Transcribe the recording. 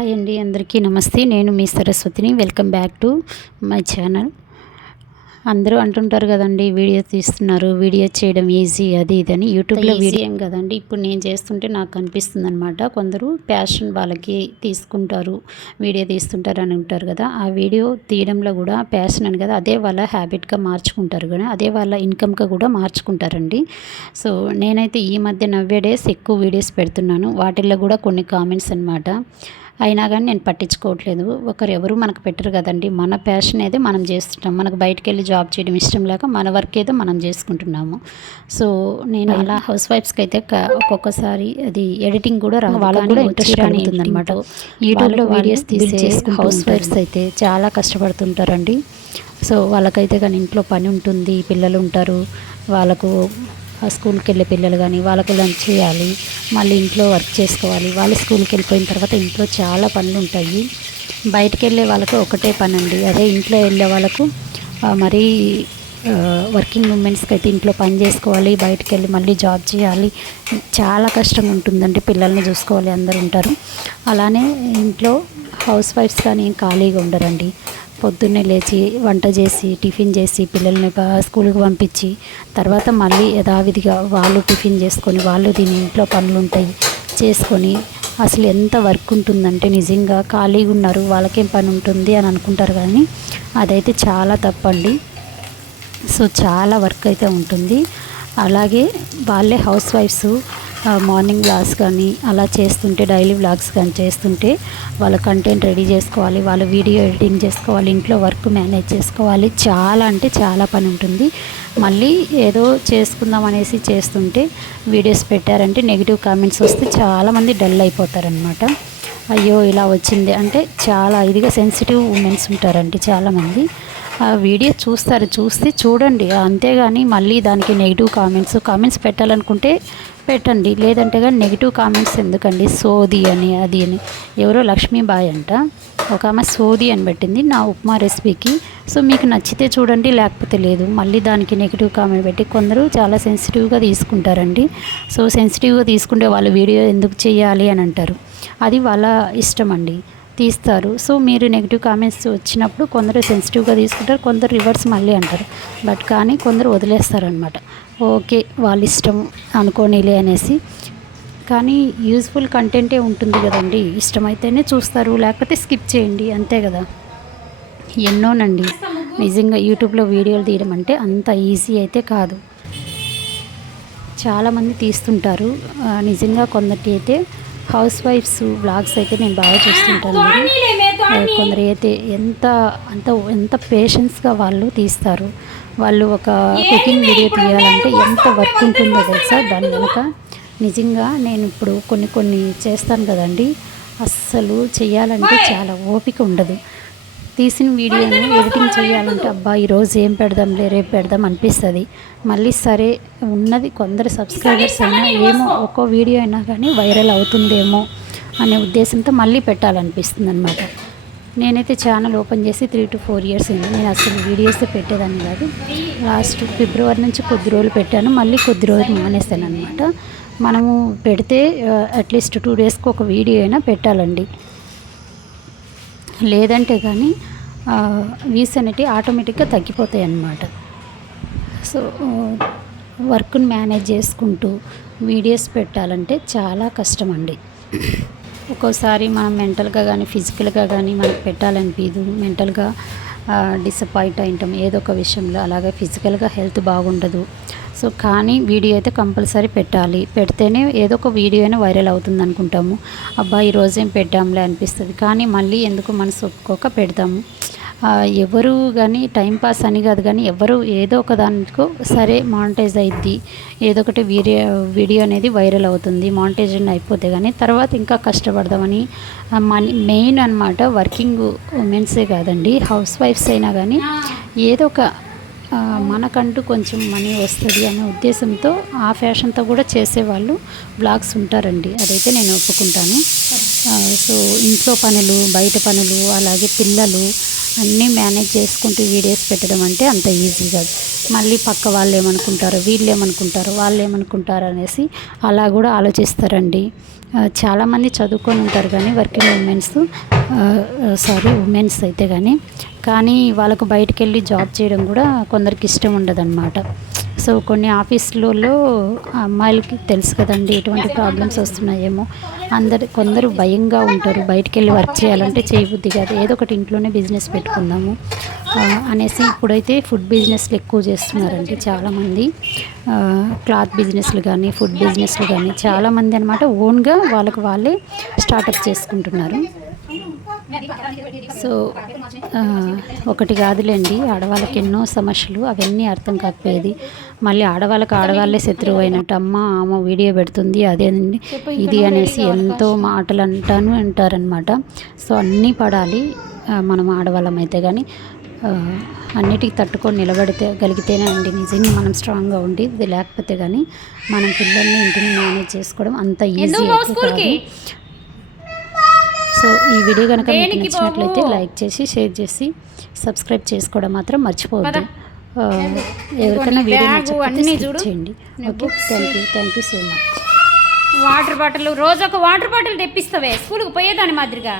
Hi అండి అందరికీ నమస్తే. నేను మీ సరస్వతిని. Welcome back to my channel. అందరూ అంటుంటారు కదండి వీడియో తీస్తున్నారు వీడియో చేయడం ఈజీ అది ఇదని యూట్యూబ్లో వీడియో ఏం కదండి ఇప్పుడు నేను చేస్తుంటే నాకు అనిపిస్తుంది అనమాట కొందరు ప్యాషన్ వాళ్ళకి తీసుకుంటారు వీడియో తీస్తుంటారు అని ఉంటారు కదా. ఆ వీడియో తీయడంలో కూడా ప్యాషన్ అని కదా అదే వాళ్ళ హ్యాబిట్గా మార్చుకుంటారు కానీ అదే వాళ్ళ ఇన్కమ్గా కూడా మార్చుకుంటారండి. సో నేనైతే ఈ మధ్య నవ్వే డేస్ ఎక్కువ వీడియోస్ పెడుతున్నాను. వాటిల్లో కూడా కొన్ని కామెంట్స్ అనమాట అయినా కానీ నేను పట్టించుకోవట్లేదు. ఒకరు ఎవరు మనకు పెట్టరు కదండి. మన ప్యాషన్ ఏదో మనం చేస్తుంటాం. మనకు బయటకు వెళ్ళి జాబ్ చేయడం ఇష్టం లేక మన వర్క్ ఏదో మనం చేసుకుంటున్నాము. సో నేను అలా హౌస్ వైఫ్స్కి అయితే ఒక్కొక్కసారి అది ఎడిటింగ్ కూడా రాదు వాళ్ళకి కూడా ఇంట్రెస్ట్ ఉంటుంది అనమాట యూట్యూబ్లో వీడియోస్ తీసే హౌస్ వైఫ్స్ అయితే చాలా కష్టపడుతుంటారండి. సో వాళ్ళకైతే కానీ ఇంట్లో పని ఉంటుంది పిల్లలు ఉంటారు. వాళ్ళకు ఆ స్కూల్కి వెళ్ళే పిల్లలు కానీ వాళ్ళకి లంచ్ చేయాలి మళ్ళీ ఇంట్లో వర్క్ చేసుకోవాలి వాళ్ళు స్కూల్కి వెళ్ళిపోయిన తర్వాత ఇంట్లో చాలా పనులు ఉంటాయి. బయటికి వెళ్ళే వాళ్ళకు ఒకటే పని అండి అదే ఇంట్లో వెళ్ళే వాళ్ళకు మరీ వర్కింగ్ ఉమెన్స్కి అయితే ఇంట్లో పని చేసుకోవాలి బయటికి వెళ్ళి మళ్ళీ జాబ్ చేయాలి. చాలా కష్టంగా ఉంటుందండి పిల్లల్ని చూసుకోవాలి అందరు ఉంటారు. అలానే ఇంట్లో హౌస్ వైఫ్స్ కానీ ఏం ఖాళీగా ఉండరండి. పొద్దున్నే లేచి వంట చేసి టిఫిన్ చేసి పిల్లల్ని స్కూల్కి పంపించి తర్వాత మళ్ళీ యథావిధిగా వాళ్ళు టిఫిన్ చేసుకొని వాళ్ళు దీని ఇంట్లో పనులు ఉంటాయి చేసుకొని అసలు ఎంత వర్క్ ఉంటుందంటే నిజంగా ఖాళీగా ఉన్నారు వాళ్ళకేం పని ఉంటుంది అని అనుకుంటారు కానీ అదైతే చాలా తప్పండి. సో చాలా వర్క్ అయితే ఉంటుంది. అలాగే వాళ్ళే హౌస్ వైఫ్స్ మార్నింగ్ వ్లాగ్స్ కానీ అలా చేస్తుంటే డైలీ వ్లాగ్స్ కానీ చేస్తుంటే వాళ్ళ కంటెంట్ రెడీ చేసుకోవాలి వాళ్ళ వీడియో ఎడిటింగ్ చేసుకోవాలి ఇంట్లో వర్క్ మేనేజ్ చేసుకోవాలి. చాలా అంటే చాలా పని ఉంటుంది. మళ్ళీ ఏదో చేసుకుందాం అనేసి చేస్తుంటే వీడియోస్ పెట్టారంటే నెగిటివ్ కామెంట్స్ వస్తే చాలామంది డల్ అయిపోతారనమాట అయ్యో ఇలా వచ్చింది. అంటే చాలా ఇదిగా సెన్సిటివ్ ఉమెన్స్ ఉంటారండి చాలామంది. ఆ వీడియో చూస్తారు చూస్తే చూడండి. అంతేగాని మళ్ళీ దానికి నెగిటివ్ కామెంట్స్ కామెంట్స్ పెట్టాలనుకుంటే పెట్టండి. లేదంటే కానీ నెగిటివ్ కామెంట్స్ ఎందుకండి? సోది అని అది అని. ఎవరో లక్ష్మీబాయ్ అంట. ఒక ఆమె సోది అని పెట్టింది నా ఉప్మా రెసిపీకి. సో మీకు నచ్చితే చూడండి లేకపోతే లేదు. మళ్ళీ దానికి నెగిటివ్ కామెంట్ పెట్టి కొందరు చాలా సెన్సిటివ్గా తీసుకుంటారండి. సో సెన్సిటివ్గా తీసుకుంటే వాళ్ళు వీడియో ఎందుకు చేయాలి అని అంటారు. అది వాళ్ళ ఇష్టం అండి. తీస్తారు. సో మీరు నెగిటివ్ కామెంట్స్ వచ్చినప్పుడు కొందరు సెన్సిటివ్గా తీసుకుంటారు కొందరు రివర్స్ మళ్ళీ అంటారు. బట్ కానీ కొందరు వదిలేస్తారనమాట ఓకే వాళ్ళ ఇష్టం అనుకోనిలే అనేసి. కానీ యూజ్ఫుల్ కంటెంటే ఉంటుంది కదండి. ఇష్టమైతేనే చూస్తారు లేకపోతే స్కిప్ చేయండి అంతే కదా. ఎన్నోనండి. నిజంగా యూట్యూబ్లో వీడియోలు తీయడం అంటే అంత ఈజీ అయితే కాదు. చాలామంది తీస్తుంటారు. నిజంగా కొందరికి అయితే హౌస్ వైఫ్స్ వ్లాగ్స్ అయితే నేను బాగా చూస్తుంటాను కొందరు అయితే ఎంత అంత ఎంత పేషెన్స్గా వాళ్ళు తీస్తారు. వాళ్ళు ఒక కుకింగ్ వీడియో తీయాలంటే ఎంత వర్క్ ఉంటుందో తెలుసా? దాని వెనుక నిజంగా నేను ఇప్పుడు కొన్ని కొన్ని చేస్తాను కదండి. అస్సలు చేయాలంటే చాలా ఓపిక ఉండదు. తీసిన వీడియోను ఎడిటింగ్ చేయాలంటే అబ్బా ఈరోజు ఏం పెడదాంలే రేపు పెడదాం అనిపిస్తుంది. మళ్ళీ సరే ఉన్నది కొందరు సబ్స్క్రైబర్స్ అయినా ఏమో ఒక్కో వీడియో అయినా కానీ వైరల్ అవుతుందేమో అనే ఉద్దేశంతో మళ్ళీ పెట్టాలనిపిస్తుంది అనమాట నేనైతే ఛానల్ ఓపెన్ చేసి త్రీ టు ఫోర్ ఇయర్స్ అయింది. నేను అసలు వీడియోస్ పెట్టేదాన్ని కాదు. లాస్ట్ ఫిబ్రవరి నుంచి కొద్ది రోజులు పెట్టాను. మళ్ళీ కొద్ది రోజులు మానేస్తాను అనమాట మనము పెడితే అట్లీస్ట్ టూ డేస్కి ఒక వీడియో అయినా పెట్టాలండి. లేదంటే కానీ వీస్ అనేటివి ఆటోమేటిక్గా తగ్గిపోతాయి అన్నమాట. సో వర్క్ని మేనేజ్ చేసుకుంటూ వీడియోస్ పెట్టాలంటే చాలా కష్టం అండి ఒక్కోసారి మనం మెంటల్గా కానీ ఫిజికల్గా కానీ మనకు పెట్టాలనిపించదు మెంటల్గా డిసప్పాయింట్ అయింటాం ఏదో ఒక విషయంలో. అలాగే ఫిజికల్గా హెల్త్ బాగుండదు. సో కానీ వీడియో అయితే కంపల్సరీ పెట్టాలి. పెడితేనే ఏదో ఒక వీడియో అయినా వైరల్ అవుతుంది అనుకుంటాము. అబ్బా ఈరోజు ఏం పెట్టాంలే అనిపిస్తుంది. కానీ మళ్ళీ ఎందుకు మనసు ఒప్పుకోక పెడతాము. ఎవరు కానీ టైంపాస్ అని కాదు కానీ ఎవరు ఏదో ఒక దానికో సరే మానిటైజ్ అయింది ఏదో ఒకటి వీడియో వీడియో అనేది వైరల్ అవుతుంది మానిటైజేషన్ అయిపోతే కానీ తర్వాత ఇంకా కష్టపడదామని మనీ మెయిన్ అనమాట వర్కింగ్ ఉమెన్సే కాదండి హౌస్ వైఫ్స్ అయినా కానీ ఏదో ఒక మనకంటూ కొంచెం మనీ వస్తుంది అనే ఉద్దేశంతో ఆ ఫ్యాషన్తో కూడా చేసేవాళ్ళు బ్లాగ్స్ ఉంటారండి. అదైతే నేను ఒప్పుకుంటాను. సో ఇంట్లో పనులు బయట పనులు అలాగే పిల్లలు అన్నీ మేనేజ్ చేసుకుంటూ వీడియోస్ పెట్టడం అంటే అంత ఈజీ కాదు. మళ్ళీ పక్క వాళ్ళు ఏమనుకుంటారు వీళ్ళు ఏమనుకుంటారు వాళ్ళు ఏమనుకుంటారు అనేసి అలా కూడా ఆలోచిస్తారండి. చాలామంది చదువుకొని ఉంటారు కానీ వర్కింగ్ ఉమెన్స్ సారీ ఉమెన్స్ అయితే కానీ కానీ వాళ్ళకు బయటకు వెళ్ళి జాబ్ చేయడం కూడా కొందరికి ఇష్టం ఉండదన్నమాట. సో కొన్ని ఆఫీసులలో అమ్మాయిలకి తెలుసు కదండి ఎటువంటి ప్రాబ్లమ్స్ వస్తున్నాయేమో. అందరు కొందరు భయంగా ఉంటారు. బయటికి వెళ్ళి వర్క్ చేయాలంటే చేయబుద్ధి కాదు. ఏదో ఒకటి ఇంట్లోనే బిజినెస్ పెట్టుకుందాము అనేసి ఇప్పుడైతే ఫుడ్ బిజినెస్లు ఎక్కువ చేస్తున్నారండి చాలామంది. క్లాత్ బిజినెస్లు కానీ ఫుడ్ బిజినెస్లు కానీ చాలామంది అనమాట ఓన్గా వాళ్ళకు వాళ్ళే స్టార్టప్ చేసుకుంటున్నారు. సో ఒకటి కాదులేండి. ఆడవాళ్ళకి ఎన్నో సమస్యలు అవన్నీ అర్థం కాకపోయేది. మళ్ళీ ఆడవాళ్ళకి ఆడవాళ్ళే శత్రువు అయినట్టు అమ్మ ఆమె వీడియో పెడుతుంది అదేనండి ఇది అనేసి ఎంతో మాటలు అంటాను అంటారనమాట సో అన్నీ పడాలి మనం ఆడవాళ్ళం అయితే కానీ అన్నిటికీ తట్టుకొని నిలబడితే గలిగితేనే అండి నిజంగా మనం స్ట్రాంగ్గా ఉండి ఇది లేకపోతే కానీ మనం పిల్లల్ని ఇంటిని మేనేజ్ చేసుకోవడం అంత ఈజీ కాదు. సో ఈ వీడియో కనుక మీకు నచ్చినట్లయితే? లైక్ చేసి షేర్ చేసి సబ్స్క్రైబ్ చేసుకోవడం మాత్రం మర్చిపోవద్దు. ఎవరికైనా వీడియో. చేయండి. Okay. Thank you thank you so much water bottle రోజు ఒక వాటర్ బాటిల్ తెప్పిస్తావే. స్కూల్కి పోయేదాని మాదిరిగా.